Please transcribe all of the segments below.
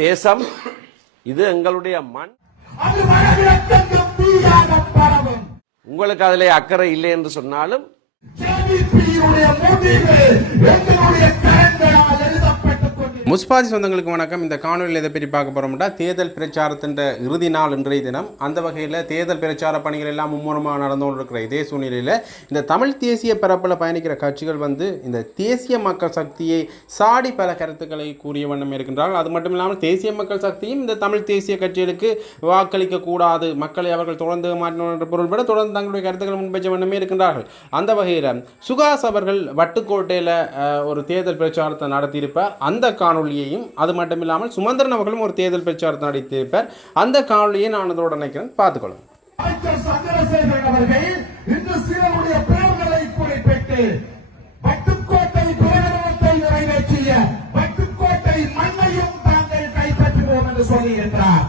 தேசம், இது எங்களுடைய மண். உங்களுக்கு அதிலே அக்கறை இல்லை என்று சொன்னாலும் முஸ்பாதி சொந்தங்களுக்கு வணக்கம். இந்த காணொலியில் எதை பற்றி பார்க்க போகிறோம்னா, தேர்தல் பிரச்சாரத்தின் இறுதி நாள் இன்றைய தினம். அந்த வகையில் தேர்தல் பிரச்சார பணிகள் எல்லாம் மும்முரமாக நடந்து கொண்டிருக்கிற இதே சூழ்நிலையில் இந்த தமிழ் தேசிய பரப்பில் பயணிக்கிற கட்சிகள் இந்த தேசிய மக்கள் சக்தியை சாடி பல கருத்துக்களை கூறிய வண்ணம் இருக்கின்றார்கள். அது மட்டும் இல்லாமல் தேசிய மக்கள் சக்தியும் இந்த தமிழ் தேசிய கட்சிகளுக்கு வாக்களிக்க கூடாது, மக்களை அவர்கள் தொடர்ந்து மாற்றினர் என்ற பொருள்பட தொடர்ந்து தங்களுடைய கருத்துக்களை முன்வைச்ச வண்ணமே இருக்கின்றார்கள். அந்த வகையில் சுகாஸ் அவர்கள் வட்டுக்கோட்டையில் ஒரு தேர்தல் பிரச்சாரத்தை நடத்தியிருப்பார். அந்த காணொலியையும், அது மட்டும் இல்லாமல் சுமந்திரன் அவர்களும் ஒரு தேர்தல் பிரச்சாரத்தை நடத்தியிருப்பார். அந்த காணொலியை நான் அதோட நினைக்கிறேன், பார்த்துக்கொள்ளும். வட்டுக்கோட்டை பிரகடனத்தை நிறைவேற்றிய வட்டுக்கோட்டை மண்ணையும் தாங்கள் கைப்பற்றுவோம் என்று சொல்லியிருக்கிறார்.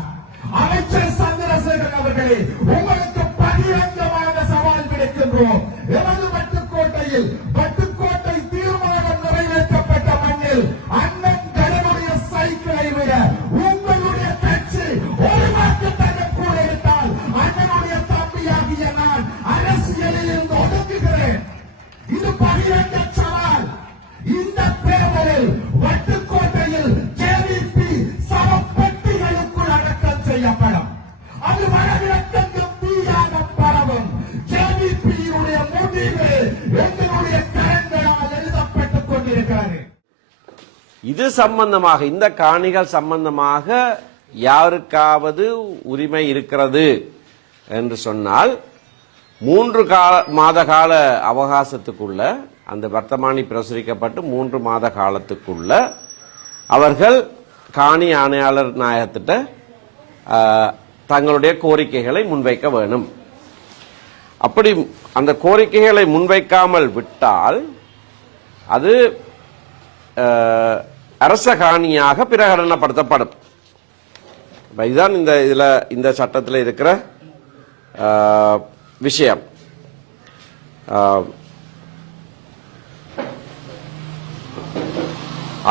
அமைச்சர் சந்திரசேகரன் அவர்களே, உங்களுக்கு பகிரங்கமாக சவால் விடுக்கின்றோம். எமது வட்டுக்கோட்டையில் வட்டுக்கோட்டை தீர்மானம் நிறைவேற்றப்பட்ட மண்ணில் அண்ணன் கடனுடைய சைக்கிளை விட உங்களுடைய கட்சி ஒரு வாக்கு தரக்கூட இருந்தால் அண்ணனுடைய தம்பியாகிய நான் அரசியலில் இருந்து ஒதுக்குகிறேன். இது பகிரங்க சவால். இந்த தேர்தலில் வட்டுக்கோட்டையில் ஜேவிபி சமப்பட்டிகளுக்குள் அடக்கம் செய்யப்படும். அது வடகிழக்கெங்கும் தீயாக பரவும். ஜேவிபியுடைய முடிவு எங்களுடைய கரங்களால் எழுதப்பட்டுக் கொண்டிருக்கிறது. இது சம்பந்தமாக, இந்த காணிகள் சம்பந்தமாக யாருக்காவது உரிமை இருக்கிறது என்று சொன்னால் 3 மாத கால அவகாசத்துக்குள்ள, அந்த வர்த்தமானி பிரசுரிக்கப்பட்டு 3 மாத காலத்துக்குள்ள அவர்கள் காணி ஆணையாளர் நாயகத்திட்ட தங்களுடைய கோரிக்கைகளை முன்வைக்க வேணும். அப்படி அந்த கோரிக்கைகளை முன்வைக்காமல் விட்டால் அது அரச காணியாக பிரகடனப்படுத்தப்படும். இதுதான் இந்த சட்டத்தில் இருக்கிற விஷயம்.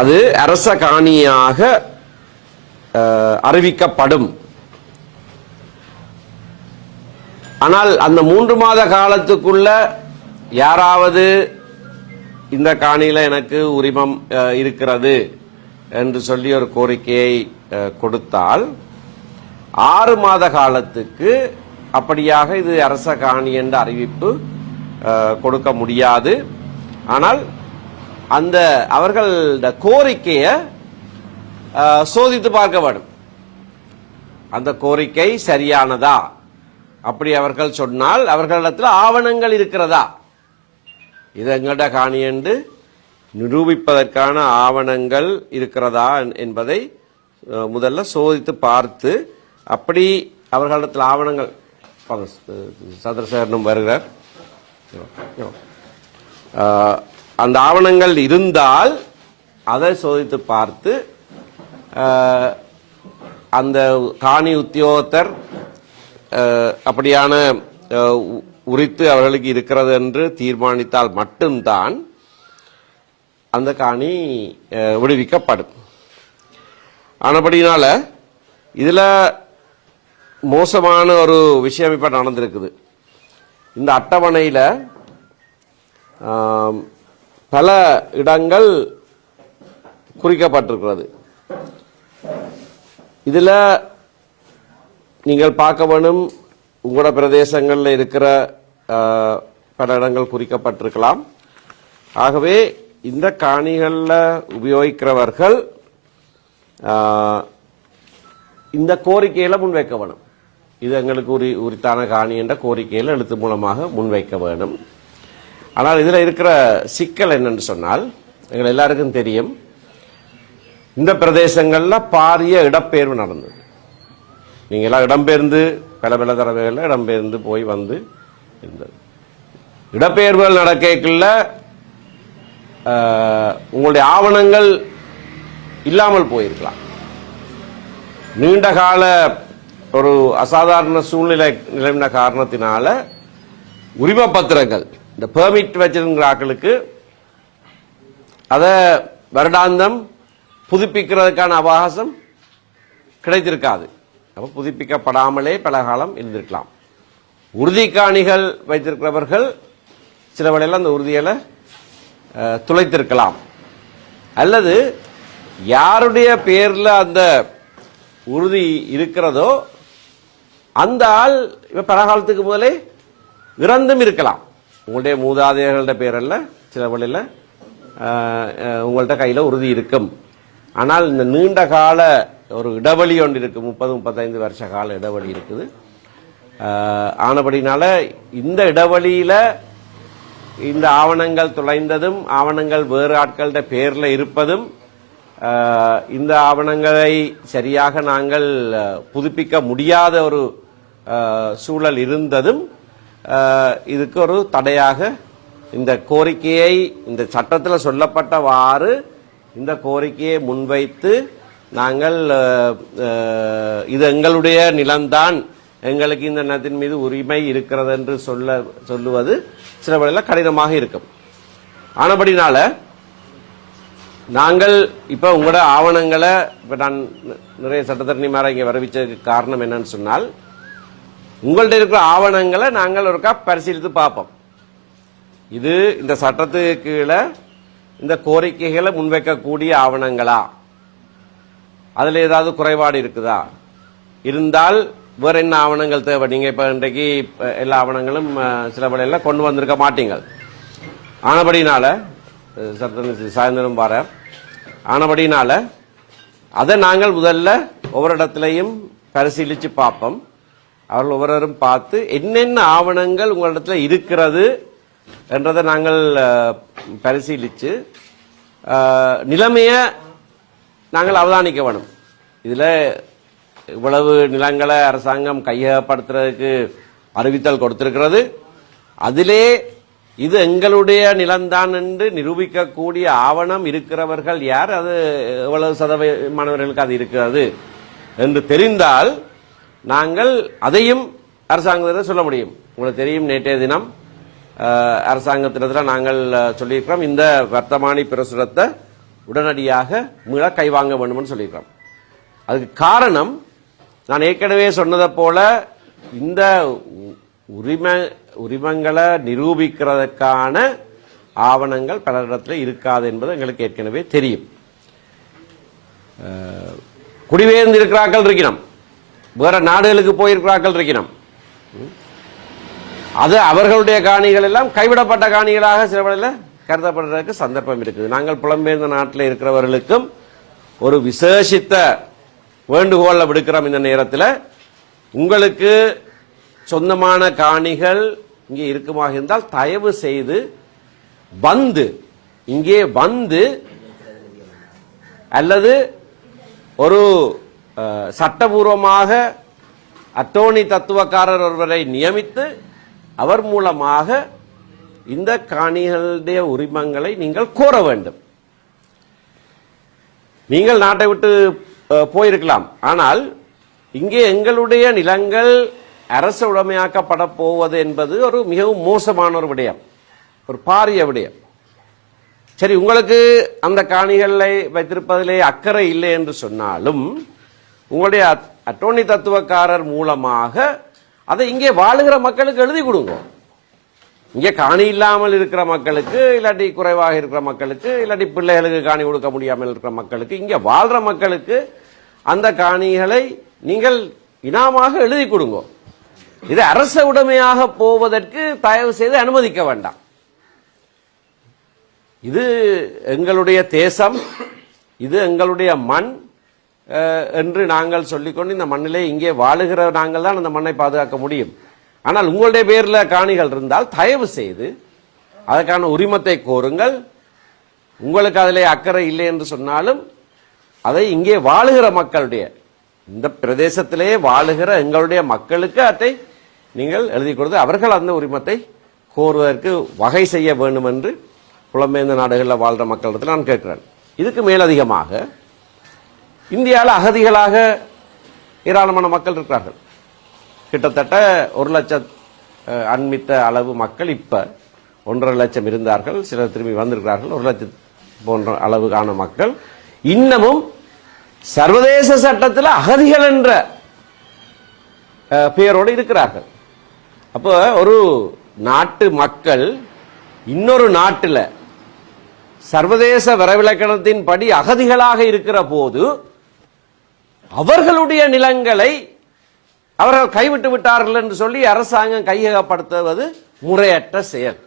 அது அரச காணியாக அறிவிக்கப்படும். ஆனால் அந்த 3 மாத காலத்துக்குள்ள யாராவது இந்த காணியில எனக்கு உரிமம் இருக்கிறது என்று சொல்லி ஒரு கோரிக்கையை கொடுத்தால் 6 மாத காலத்துக்கு அப்படியாக இது அரச காணி என்ற அறிவிப்பு கொடுக்க முடியாது. ஆனால் அந்த அவர்கள் கோரிக்கையை சோதித்து பார்க்க வேண்டும். அந்த கோரிக்கை சரியானதா? அப்படி அவர்கள் சொன்னால் அவர்களிடத்தில் ஆவணங்கள் இருக்கிறதா, இது எங்கட காணி என்று நிரூபிப்பதற்கான ஆவணங்கள் இருக்கிறதா என்பதை முதல்ல சோதித்து பார்த்து, அப்படி அவர்களிடத்தில் ஆவணங்கள், சந்திரசேகரனும் வருகிறார், அந்த ஆவணங்கள் இருந்தால் அதை சோதித்து பார்த்து அந்த காணி உத்தியோகத்தர் அப்படியான உரித்து அவர்களுக்கு இருக்கிறது என்று தீர்மானித்தால் மட்டும்தான் அந்த காணி விடுவிக்கப்படும். ஆனபடினால இதுல மோசமான ஒரு விஷயம் இப்ப நடந்திருக்குது. இந்த அட்டவணையில பல இடங்கள் குறிக்கப்பட்டிருக்கிறது. இதுல நீங்கள் பார்க்க வேணும், உங்களோட பிரதேசங்களில் இருக்கிற பல இடங்கள் குறிக்கப்பட்டிருக்கலாம். ஆகவே இந்த காணிகளில் உபயோகிக்கிறவர்கள் இந்த கோரிக்கையில முன்வைக்க வேணும். இது எங்களுக்கு உரித்தான காணி என்ற கோரிக்கையில் எழுத்து மூலமாக முன்வைக்க வேணும். ஆனால் இதில் இருக்கிற சிக்கல் என்னன்னு சொன்னால், எங்கள் எல்லாருக்கும் தெரியும், இந்த பிரதேசங்களில் பாரிய இடப்பெயர்வு நடந்தது. நீங்க எல்லாம் இடம்பெயர்ந்து பல தடவைகளில் இடம்பெயர்ந்து போய் வந்து இருந்தது. இடப்பெயர்வுகள் நடக்கல உங்களுடைய ஆவணங்கள் இல்லாமல் போயிருக்கலாம். நீண்ட கால ஒரு அசாதாரண சூழ்நிலை நிலவின காரணத்தினால உரிம பத்திரங்கள், இந்த பெர்மிட் வச்சிருக்கிற ஆட்களுக்கு அதை வருடாந்தம் புதுப்பிக்கிறதுக்கான அவகாசம் கிடைத்திருக்காது. அப்போ புதுப்பிக்கப்படாமலே பல காலம் இருந்திருக்கலாம். உறுதி காணிகள் வைத்திருக்கிறவர்கள் சில வேளையில் அந்த உறுதிகளை துளைத்திருக்கலாம். அல்லது யாருடைய பேர்ல அந்த உறுதி இருக்கிறதோ அந்த ஆள் பல காலத்துக்கு முதலே இறந்தும் இருக்கலாம். உங்களுடைய மூதாதையர்கள பேரல்ல சில வேளையில் உங்கள்கிட்ட கையில் உறுதி இருக்கும். ஆனால் இந்த நீண்ட கால ஒரு இடைவெளி ஒன்று இருக்கு, 30-35 வருஷ கால இடைவெளி இருக்குது. ஆனபடினால இந்த இடைவெளியில இந்த ஆவணங்கள் தொலைந்ததும் ஆவணங்கள் வேறு ஆட்கள்ட பேர்ல இருப்பதும் இந்த ஆவணங்களை சரியாக நாங்கள் புதுப்பிக்க முடியாத ஒரு சூழல் இருந்ததும் இதுக்கு ஒரு தடையாக இந்த கோரிக்கையை இந்த சட்டத்தில் சொல்லப்பட்டவாறு இந்த கோரிக்கையை முன்வைத்து நாங்கள் இது எங்களுடைய நிலம்தான், எங்களுக்கு இந்த நிலத்தின் மீது உரிமை இருக்கிறது என்று சொல்லுவது சில வேளையில் கடினமாக இருக்கும். ஆனபடினால நாங்கள் இப்ப உங்களோட ஆவணங்களை இப்ப நான் நிறைய சட்டத்தரணிமாரை இங்க வரவிச்சதுக்கு காரணம் என்னன்னு சொன்னால், உங்கள்ட்ட இருக்கிற ஆவணங்களை நாங்கள் ஒருக்கா பரிசீலித்து பார்ப்போம். இது இந்த சட்டத்துக்கு கீழே இந்த கோரிக்கைகளை முன்வைக்கக்கூடிய ஆவணங்களா, அதுல ஏதாவது குறைபாடு இருக்குதா, இருந்தால் வேற என்ன ஆவணங்கள் தேவை. நீங்க இப்ப இன்றைக்கு எல்லா ஆவணங்களும் சில வேளையில கொண்டு வந்திருக்க மாட்டீங்க. ஆனபடினால சாயந்தரம் பாரு, ஆனபடினால அதை நாங்கள் முதல்ல ஒவ்வொரு இடத்துலையும் பரிசீலிச்சு பார்ப்போம். அவர்கள் ஒவ்வொருவரும் பார்த்து என்னென்ன ஆவணங்கள் உங்களிடத்துல இருக்கிறது என்றதை நாங்கள் பரிசீலிச்சு நிலைமைய நாங்கள் அவதானிக்க வேணும். இதுல இவ்வளவு நிலங்களை அரசாங்கம் கையகப்படுத்துறதுக்கு அறிவித்தல் கொடுத்திருக்கிறது. அதிலே இது எங்களுடைய நிலம்தான் என்று நிரூபிக்கக்கூடிய ஆவணம் இருக்கிறவர்கள் யார், அது எவ்வளவு சதவீதமானவர்களுக்கு அது இருக்கிறது என்று தெரிந்தால் நாங்கள் அதையும் அரசாங்கத்தில் சொல்ல முடியும். உங்களுக்கு தெரியும், நேற்றைய தினம் அரசாங்கத்தினத்தில் நாங்கள் சொல்லியிருக்கிறோம், இந்த வர்த்தமானி பிரசுரத்தை உடனடியாக மீள கைவாங்க வேண்டும் சொல்லியிருக்கிறோம். அதுக்கு காரணம் நான் ஏற்கனவே சொன்னதை போல இந்த உரிமங்களை நிரூபிக்கிறதுக்கான ஆவணங்கள் பல இடத்துல இருக்காது என்பது எங்களுக்கு ஏற்கனவே தெரியும். குடிபெயர்ந்து இருக்கிறார்கள் இருக்கணும், வேற நாடுகளுக்கு போயிருக்கிறார்கள் இருக்கணும். அது அவர்களுடைய காணிகள் எல்லாம் கைவிடப்பட்ட காணிகளாக சில வேளையில் கருதப்படுறதுக்கு சந்தர்ப்பம் இருக்குது. நாங்கள் புலம்பெயர்ந்த நாட்டில் இருக்கிறவர்களுக்கும் ஒரு விசேஷித்த வேண்டுகோளை விடுக்கிறோம். இந்த நேரத்தில் உங்களுக்கு சொந்தமான காணிகள் இங்கே இருக்குமாக இருந்தால் தயவு செய்து இங்கே வந்து அல்லது ஒரு சட்டபூர்வமாக அட்டோர்னி தத்துவக்காரர் ஒருவரை நியமித்து அவர் மூலமாக இந்த காணிகளுடைய உரிமங்களை நீங்கள் கோர வேண்டும். நீங்கள் நாட்டை விட்டு போயிருக்கலாம், ஆனால் இங்கே எங்களுடைய நிலங்கள் அரசு உடைமையாக்கப்பட போவது என்பது ஒரு மிகவும் மோசமான ஒரு விடயம், ஒரு பாரிய விடயம். சரி, உங்களுக்கு அந்த காணிகளை வைத்திருப்பதிலே அக்கறை இல்லை என்று சொன்னாலும் உங்களுடைய அட்டோர்னி தத்துவக்காரர் மூலமாக அதை இங்கே வாழுகிற மக்களுக்கு எழுதி கொடுங்க. இங்கே காணி இல்லாமல் இருக்கிற மக்களுக்கு, இல்லாட்டி குறைவாக இருக்கிற மக்களுக்கு, இல்லாட்டி பிள்ளைகளுக்கு காணி கொடுக்க முடியாமல் இருக்கிற மக்களுக்கு, இங்கே வாழ்ற மக்களுக்கு அந்த காணிகளை நீங்கள் இனாமாக எழுதி கொடுங்க. இது அரச உடைமையாக போவதற்கு தயவு செய்து அனுமதிக்க வேண்டாம். இது எங்களுடைய தேசம், இது எங்களுடைய மண் என்று நாங்கள் சொல்லிக்கொண்டு இந்த மண்ணிலே இங்கே வாழுகிற நாங்கள் தான் அந்த மண்ணை பாதுகாக்க முடியும். ஆனால் உங்களுடைய பேர்ல காணிகள் இருந்தால் தயவு செய்து அதற்கான உரிமத்தை கோருங்கள். உங்களுக்கு அதிலே அக்கறை இல்லை என்று சொன்னாலும் அதை இங்கே வாழுகிற மக்களுடைய, இந்த பிரதேசத்திலே வாழுகிற எங்களுடைய மக்களுக்கு அதை நீங்கள் எழுதி கொடுத்து அவர்கள் அந்த உரிமத்தை கோருவதற்கு வகை செய்ய வேண்டும் என்று புலம்பெயர்ந்த நாடுகளில் வாழ்ற மக்களிடத்தில் நான் கேட்கிறேன். இதுக்கு மேலதிகமாக இந்தியாவில் அகதிகளாக ஏராளமான மக்கள் இருக்கிறார்கள். கிட்டத்தட்ட 1 லட்சம் அண்மித்த அளவு மக்கள் இப்ப 1.5 லட்சம் இருந்தார்கள், சிலர் திரும்பி வந்திருக்கிறார்கள். 1 லட்சம் போன்ற அளவுக்கான மக்கள் இன்னமும் சர்வதேச சட்டத்தில் அகதிகள் என்ற பெயரோடு இருக்கிறார்கள். அப்போ ஒரு நாட்டு மக்கள் இன்னொரு நாட்டில் சர்வதேச வரைவிலக்கணத்தின் படி அகதிகளாக இருக்கிற போது அவர்களுடைய நிலங்களை அவர்கள் கைவிட்டு விட்டார்கள் என்று சொல்லி அரசாங்கம் கையகப்படுத்துவது முறையற்ற செயல்.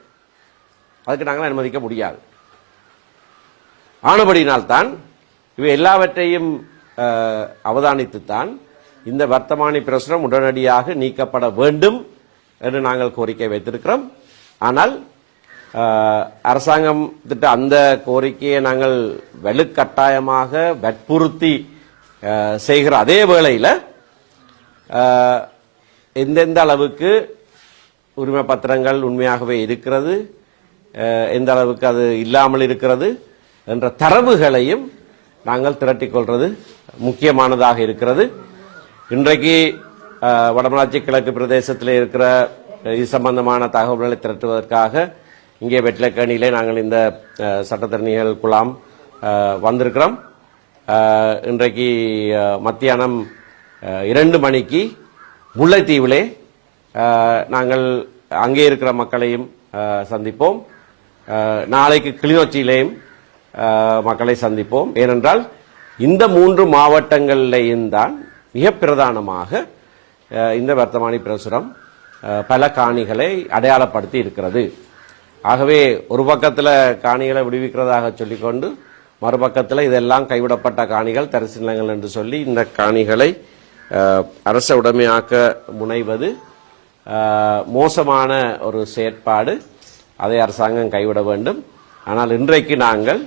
அதுக்கு நாங்கள் அனுமதிக்க முடியாது. ஆனபடியினால்தான் இவை எல்லாவற்றையும் அவதானித்துத்தான் இந்த வர்த்தமானி பிரசுரம் உடனடியாக நீக்கப்பட வேண்டும் என்று நாங்கள் கோரிக்கை வைத்திருக்கிறோம். ஆனால் அரசாங்கம் அந்த கோரிக்கையை நாங்கள் வலுக்கட்டாயமாக வற்புறுத்தி செய்கிற அதே வேளையில் எந்தெந்த அளவுக்கு உரிமை பத்திரங்கள் உண்மையாகவே இருக்கிறது, எந்த அளவுக்கு அது இல்லாமல் இருக்கிறது என்ற தரவுகளையும் நாங்கள் திரட்டிக் கொள்வது முக்கியமானதாக இருக்கிறது. இன்றைக்கு வடமராட்சி கிழக்கு பிரதேசத்தில் இருக்கிற இது சம்பந்தமான தகவல்களை திரட்டுவதற்காக இங்கே வெற்றிலக்கணியிலே நாங்கள் இந்த சட்டத்தரணிகள் குழாம் வந்திருக்கிறோம். இன்றைக்கு மத்தியானம் 2 மணிக்கு முல்லைத்தீவிலே நாங்கள் அங்கே இருக்கிற மக்களையும் சந்திப்போம். நாளைக்கு கிளிநொச்சியிலேயும் மக்களை சந்திப்போம். ஏனென்றால் இந்த 3 மாவட்டங்களிலேயும் தான் மிக பிரதானமாக இந்த வர்த்தமானி பிரசுரம் பல காணிகளை அடையாளப்படுத்தி இருக்கிறது. ஆகவே ஒரு பக்கத்தில் காணிகளை விடுவிக்கிறதாக சொல்லிக்கொண்டு மறுபக்கத்தில் இதெல்லாம் கைவிடப்பட்ட காணிகள் தரிசு நிலங்கள் என்று சொல்லி இந்த காணிகளை அரச உடைமையாக்க முனைவது மோசமான ஒரு செயற்பாடு. அதை அரசாங்கம் கைவிட வேண்டும். ஆனால் இன்றைக்கு நாங்கள்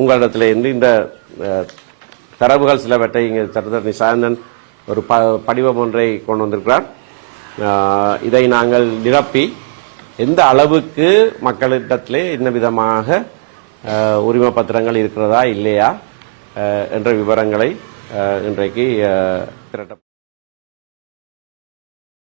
உங்களிடத்திலிருந்து இந்த தரவுகள் சிலவற்றை இங்கே சட்டத்தரணி சாயந்தன் ஒரு படிவம் ஒன்றை கொண்டு வந்திருக்கிறார். இதை நாங்கள் நிரப்பி எந்த அளவுக்கு மக்களிடத்திலே என்ன விதமாக உரிமை பத்திரங்கள் இருக்கிறதா இல்லையா என்ற விவரங்களை இன்றைக்கு திரட்ட